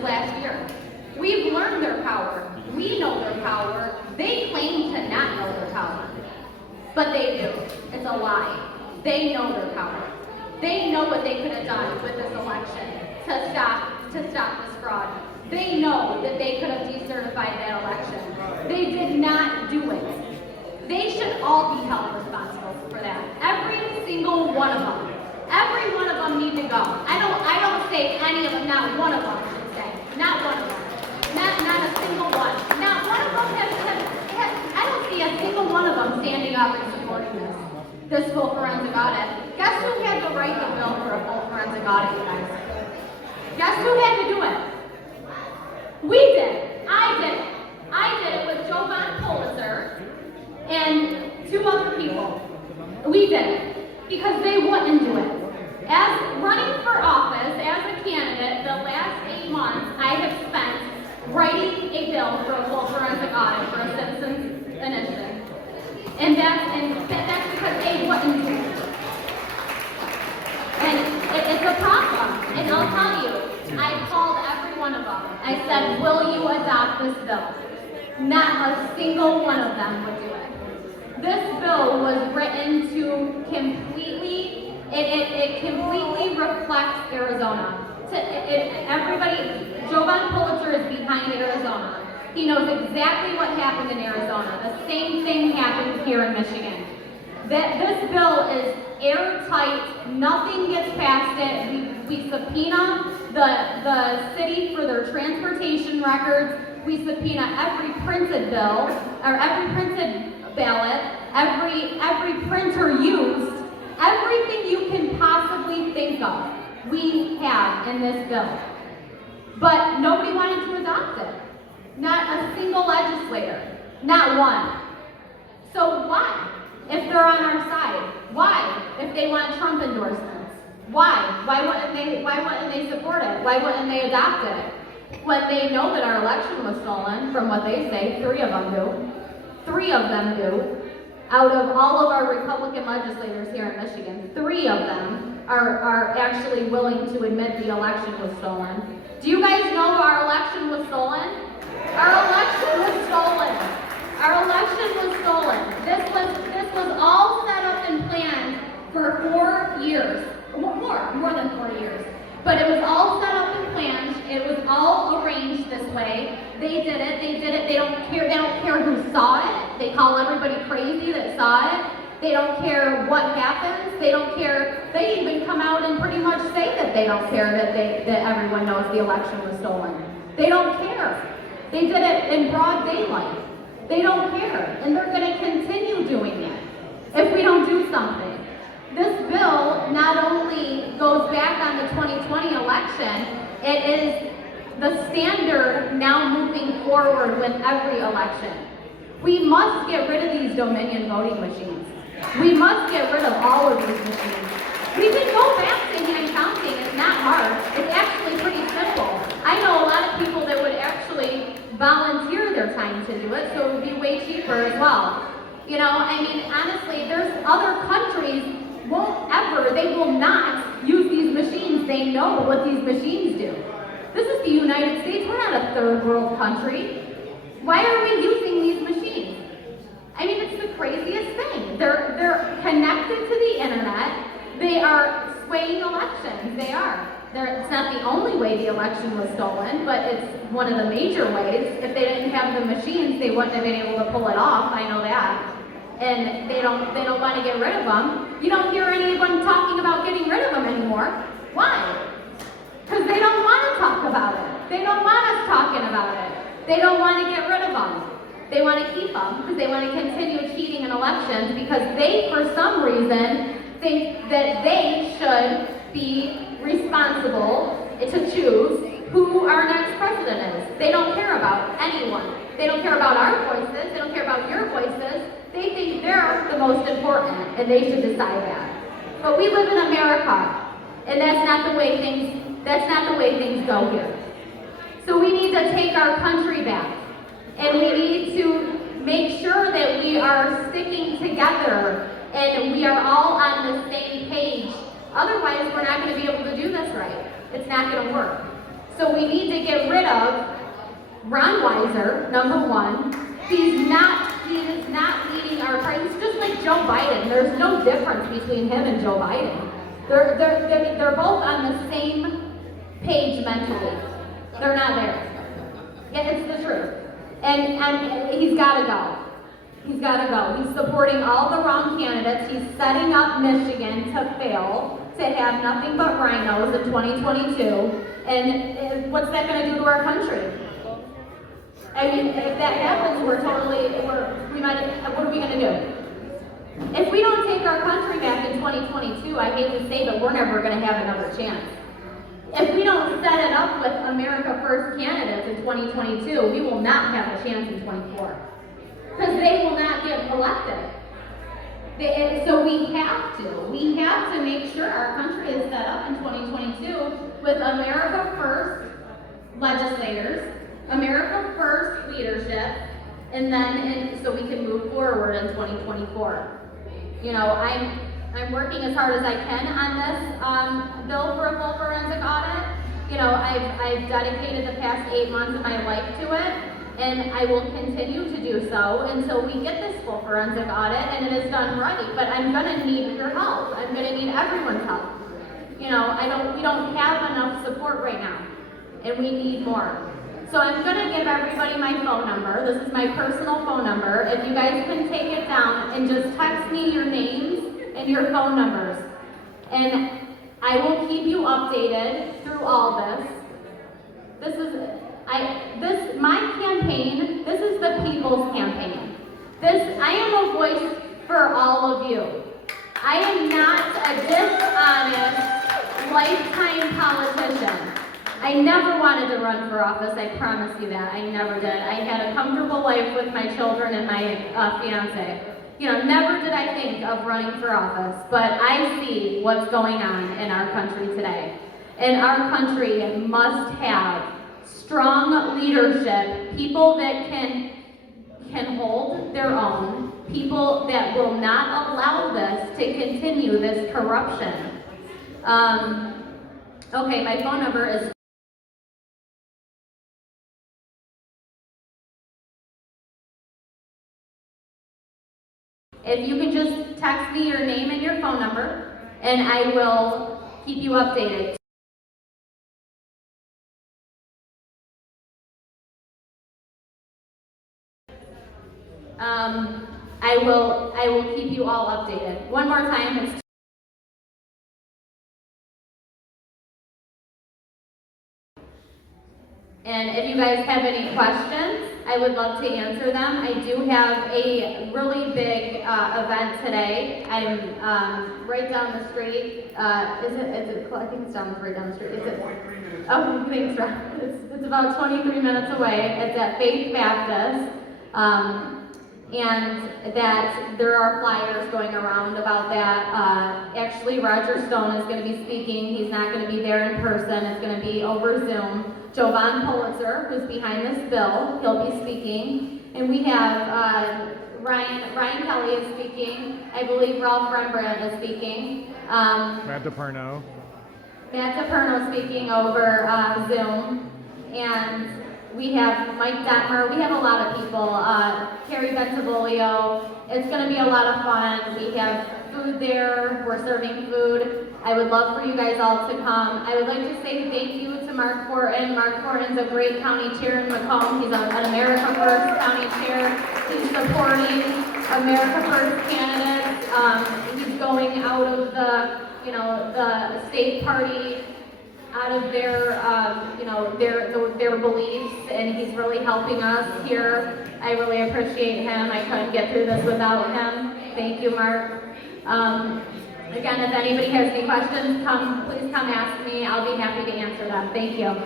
this last year. We've learned their power. We know their power. They claim to not know their power. But they do. It's a lie. They know their power. They know what they could have done with this election to stop this fraud. They know that they could have decertified that election. They did not do it. They should all be held responsible for that. Every single one of them. Every one of them need to go. I don't say any of them, not one of them, I should say. Not one of them. Not a single one. Not one of them has I don't see a single one of them standing up and supporting this full forensic audit. Guess who had to write the bill for a full forensic audit, you guys? Guess who had to do it? We did. I did it. I did it with Jovan Pulitzer and 2 other people. We did it because they wouldn't do it. As running for office, as a candidate, the last 8 months I have spent writing a bill for a full forensic audit for a citizen's initiative. And that's because they wouldn't do it. And it's a problem. And I'll tell you, I called every one of them. I said, will you adopt this bill? Not a single one of them would do it. This bill was written to completely, it completely reflects Arizona. Everybody, Jovan Pulitzer is behind Arizona. He knows exactly what happened in Arizona. The same thing happened here in Michigan. This bill is airtight. Nothing gets past it. We subpoena the city for their transportation records. We subpoena every printed bill, or every printed ballot, every printer used, everything you can possibly think of, we have in this bill. But nobody wanted to adopt it. Not a single legislator. Not one. So why? If they're on our side. Why? If they want Trump endorsements. Why? Why wouldn't they support it? Why wouldn't they adopt it? When they know that our election was stolen, from what they say, 3 of them do. 3 of them do. Out of all of our Republican legislators here in Michigan, 3 of them are actually willing to admit the election was stolen. Do you guys know our election was stolen? Our election was stolen. Our election was stolen. This was all set up and planned for 4 years. More than 4 years. But it was all set up and planned. It was all arranged this way. They did it. They don't care who saw it. They call everybody crazy that saw it. They don't care what happens. They don't care. They even come out and pretty much say that they don't care that everyone knows the election was stolen. They don't care. They did it in broad daylight. They don't care. And they're going to continue doing it if we don't do something. This bill not only goes back on the 2020 election, it is the standard now moving forward with every election. We must get rid of these Dominion voting machines. We must get rid of all of these machines. We can go back to hand counting. It's not hard. It's actually pretty simple. I know a lot of people that would actually volunteer their time to do it, so it would be way cheaper as well. You know, I mean, honestly, there's other countries they will not use these machines. They know what these machines do. This is the United States. We're not a third world country. Why are we using these machines? I mean, it's the craziest thing. They're connected to the internet. They are swaying elections. They are. It's not the only way the election was stolen, but it's one of the major ways. If they didn't have the machines, they wouldn't have been able to pull it off. I know that. And they don't want to get rid of them. You don't hear anyone talking about getting rid of them anymore. Why? Because they don't want to talk about it. They don't want us talking about it. They don't want to get rid of them. They want to keep them because they want to continue cheating in elections because they, for some reason, think that they should be responsible to choose who our next president is. They don't care about anyone. They don't care about our voices. They don't care about your voices. They think they're the most important, and they should decide that. But we live in America, and that's not the way things go here. So we need to take our country back, and we need to make sure that we are sticking together and we are all on the same page. Otherwise, we're not going to be able to do this right. It's not going to work. So we need to get rid of Ron Weiser, number one. He is not leading our party. He's just like Joe Biden. There's no difference between him and Joe Biden. They're both on the same page mentally. They're not there. Yeah, it's the truth. And he's got to go. He's got to go. He's supporting all the wrong candidates. He's setting up Michigan to fail, to have nothing but rhinos in 2022. And what's that going to do to our country? I mean, if that happens, what are we going to do? If we don't take our country back in 2022, I hate to say, but we're never going to have another chance. If we don't set it up with America First candidates in 2022, we will not have a chance in 24. Because they will not get elected. So we have to make sure our country is set up in 2022 with America First legislators, America First leadership, and then so we can move forward in 2024. You know, I'm working as hard as I can on this bill for a full forensic audit. You know, I've dedicated the past 8 months of my life to it, and I will continue to do so until we get this full forensic audit and it is done right. But I'm gonna need your help. I'm gonna need everyone's help. You know, we don't have enough support right now, and we need more. So I'm gonna give everybody my phone number. This is my personal phone number. If you guys can take it down and just text me your names and your phone numbers. And I will keep you updated through all this. My campaign, this is the people's campaign. I am a voice for all of you. I am not a dishonest, lifetime politician. I never wanted to run for office, I promise you that. I never did. I had a comfortable life with my children and my fiance. You know, never did I think of running for office, but I see what's going on in our country today. And our country must have strong leadership, people that can hold their own, people that will not allow this to continue, this corruption. Okay, my phone number is if you can just text me your name and your phone number, and I will keep you updated. I will keep you all updated. One more time, it's and if you guys have any questions, I would love to answer them. I do have a really big event today. I'm right down the street. I think it's right down the street. Is it? Oh, thanks, Ron. It's about 23 minutes away. It's at Faith Baptist. And that there are flyers going around about that. Actually, Roger Stone is going to be speaking. He's not going to be there in person. It's going to be over Zoom. Jovan Pulitzer, who's behind this bill, he'll be speaking. And we have Ryan Kelly is speaking. I believe Ralph Rembrandt is speaking. Matt DePerno speaking over Zoom. And we have Mike Detmer. We have a lot of people. Carrie Bentivolio. It's going to be a lot of fun. We have food there. We're serving food. I would love for you guys all to come. I would like to say thank you to Mark Fortin. Mark Fortin's a great county chair in Macomb. He's an America First county chair. He's supporting America First candidates. He's going out of the state party, out of their their beliefs, and he's really helping us here. I really appreciate him. I couldn't get through this without him. Thank you, Mark. Again, if anybody has any questions, please come ask me. I'll be happy to answer them. Thank you.